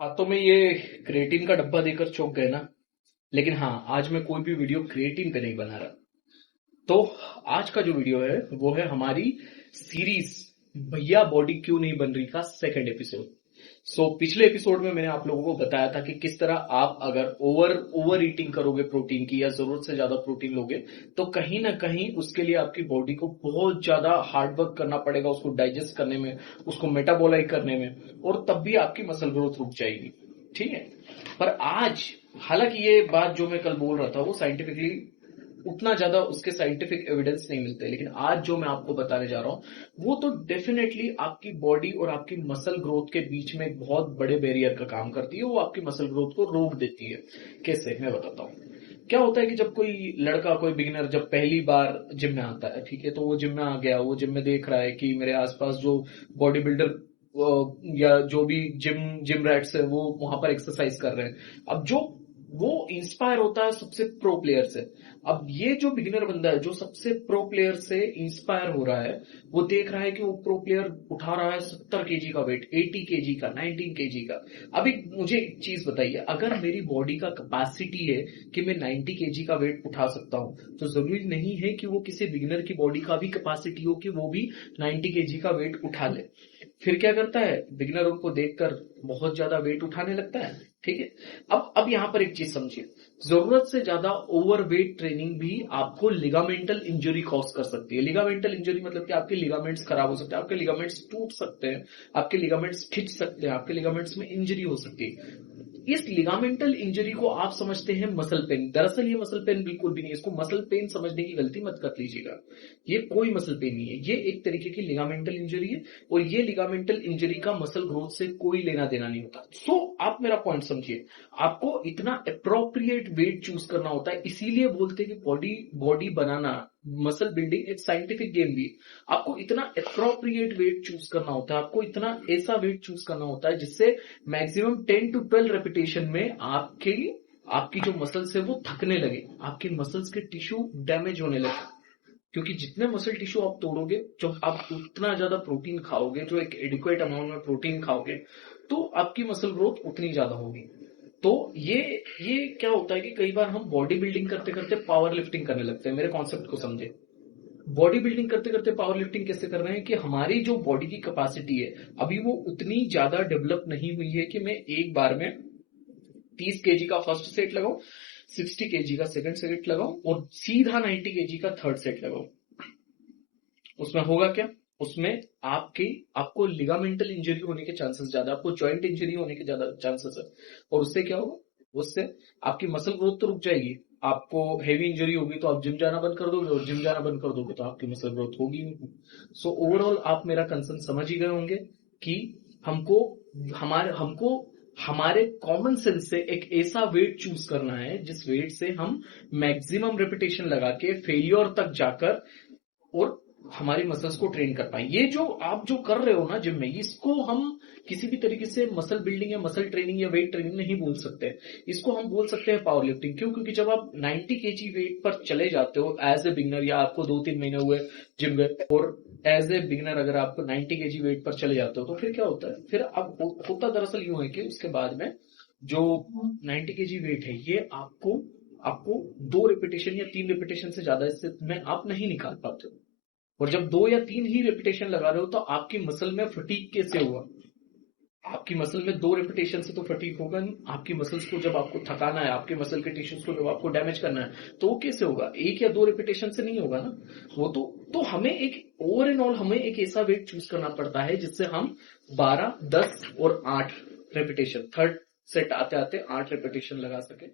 हाथों में ये क्रिएटिन का डब्बा देकर चौंक गए ना। लेकिन हाँ, आज मैं कोई भी वीडियो क्रिएटिन पे नहीं बना रहा। तो आज का जो वीडियो है वो है हमारी सीरीज भैया बॉडी क्यों नहीं बन रही का सेकंड एपिसोड। पिछले एपिसोड में मैंने आप लोगों को बताया था कि किस तरह आप अगर ओवर ईटिंग करोगे प्रोटीन की या जरूरत से ज्यादा प्रोटीन लोगे तो कहीं ना कहीं उसके लिए आपकी बॉडी को बहुत ज्यादा हार्ड वर्क करना पड़ेगा, उसको डाइजेस्ट करने में, उसको मेटाबोलाइज करने में, और तब भी आपकी मसल ग्रोथ रुक जाएगी। ठीक है। पर आज, हालांकि ये बात जो मैं कल बोल रहा था वो साइंटिफिकली उतना ज्यादा उसके साइंटिफिक एविडेंस नहीं मिलते, लेकिन आज जो मैं आपको बताने जा रहा हूं वो तो डेफिनेटली आपकी बॉडी और आपकी मसल ग्रोथ के बीच में एक बहुत बड़े बैरियर का काम करती है। वो आपकी मसल ग्रोथ को रोक देती है। कैसे, मैं बताता हूँ। क्या होता है कि जब कोई लड़का, कोई बिगिनर जब पहली बार जिम में आता है, ठीक है, तो वो जिम में आ गया, वो जिम में देख रहा है कि मेरे आसपास जो बॉडी बिल्डर या जो भी जिम रैट्स है वो वहां पर एक्सरसाइज कर रहे हैं। अब जो वो इंस्पायर होता है सबसे प्रो प्लेयर से। अब ये जो बिगिनर बंदा है जो सबसे प्रो प्लेयर से इंस्पायर हो रहा है, वो देख रहा है कि वो प्रो प्लेयर उठा रहा है 70 kg का वेट, 80 kg का, 19 kg का। अब एक मुझे एक चीज बताइए, अगर मेरी बॉडी का कैपेसिटी है कि मैं 90 kg का वेट उठा सकता हूं, तो जरूरी नहीं है कि वो किसी बिगिनर की बॉडी का भी कैपेसिटी हो कि वो भी 90 kg का वेट उठा ले। फिर क्या करता है बिगिनर, उनको देखकर बहुत ज्यादा वेट उठाने लगता है। ठीक है। अब यहां पर एक चीज समझिए, जरूरत से ज्यादा ओवरवेट ट्रेनिंग भी आपको लिगामेंटल इंजरी कॉज कर सकती है। लिगामेंटल इंजरी मतलब कि आपके लिगामेंट्स खराब हो सकते हैं, आपके लिगामेंट्स टूट सकते हैं, आपके लिगामेंट्स खिंच सकते हैं, आपके लिगामेंट्स में इंजरी हो सकती है। इस लिगामेंटल इंजरी को आप समझते हैं मसल पेन। दरअसल ये मसल पेन बिल्कुल भी नहीं है। इसको मसल पेन समझने की गलती मत कर लीजिएगा। ये कोई मसल पेन नहीं है, ये एक तरीके की लिगामेंटल इंजरी है। और ये लिगामेंटल इंजरी का मसल ग्रोथ से कोई लेना देना नहीं होता। आप मेरा पॉइंट समझिए, आपको इतना अप्रोप्रिएट वेट चूज करना होता है। इसीलिए बोलते हैं कि बॉडी बॉडी बनाना, मसल बिल्डिंग एक साइंटिफिक गेम भी है। आपको इतना अप्रोप्रिएट वेट चूज करना होता है, आपको इतना ऐसा वेट चूज करना होता है जिससे मैक्सिमम 10 to 12 रेपिटेशन में आपकी जो मसल्स है वो थकने लगे, आपकी मसल्स के टिश्यू डैमेज होने लगे। क्योंकि जितने मसल टिश्यू आप तोड़ोगे, जो आप उतना ज्यादा प्रोटीन खाओगे, जो एक एडिक्वेट अमाउंट में प्रोटीन खाओगे, तो आपकी मसल ग्रोथ उतनी ज्यादा होगी। तो ये क्या होता है कि कई बार हम बॉडी बिल्डिंग करते करते पावर लिफ्टिंग करने लगते हैं। मेरे कॉन्सेप्ट को समझे। बॉडी बिल्डिंग करते करते पावर लिफ्टिंग कैसे कर रहे हैं कि हमारी जो बॉडी की कैपेसिटी है अभी वो उतनी ज्यादा डेवलप नहीं हुई है कि मैं एक बार में 30 kg का फर्स्ट सेट लगाऊं, 60 kg का सेकंड सेट लगाऊं और सीधा 90 kg का थर्ड सेट लगाऊं। उसमें होगा क्या? उसमें आपको लिगामेंटल इंजरी होने के चांसेस ज्यादा, आपको जॉइंट इंजरी होने के ज्यादा चांसेस है। और उससे क्या होगा? उससे आपकी मसल ग्रोथ तो रुक जाएगी। आपको हेवी इंजरी होगी तो आप जिम जाना बंद कर दोगे, और जिम जाना बंद कर दोगे तो आपकी मसल ग्रोथ होगी नहीं। ओवरऑल आप मेरा कंसर्न समझ ही गए होंगे कि हमको हमको हमारे कॉमन सेंस से एक ऐसा वेट चूज करना है जिस वेट से हम मैक्सिमम रेपिटेशन लगा के फेलियर तक जाकर और हमारी मसल्स को ट्रेन कर पाए। ये जो आप जो कर रहे हो ना जिम में, इसको हम किसी भी तरीके से मसल बिल्डिंग या मसल ट्रेनिंग या वेट ट्रेनिंग नहीं बोल सकते। इसको हम बोल सकते हैं पावर लिफ्टिंग। क्यों? क्योंकि जब आप 90 kg वेट पर चले जाते हो एज ए बिगिनर, या आपको 2-3 महीने हुए जिम में, और एज ए बिगिनर अगर आप 90 kg वेट पर चले जाते हो तो फिर क्या होता है? फिर अब होता दरअसल यूं है कि उसके बाद में जो 90 kg वेट है ये आपको आपको 2 रेपिटेशन या 3 रेपिटेशन से ज्यादा इससे में आप नहीं निकाल पाते हो। और जब 2 या 3 ही रेपिटेशन लगा रहे हो तो आपकी मसल में फटीग कैसे हुआ? आपकी मसल में 2 रेपिटेशन से तो फटीग होगा नहीं। आपकी मसल्स को जब आपको थकाना है, आपके मसल के टिश्यूज को जब आपको डैमेज करना है, तो वो कैसे होगा? 1 या 2 रेपिटेशन से नहीं होगा ना। वो तो हमें एक ओवर एंड ऑल हमें एक ऐसा वेट चूज करना पड़ता है जिससे हम 12, 10 और 8 रेपिटेशन, थर्ड सेट आते आते 8 रेपिटेशन लगा सके।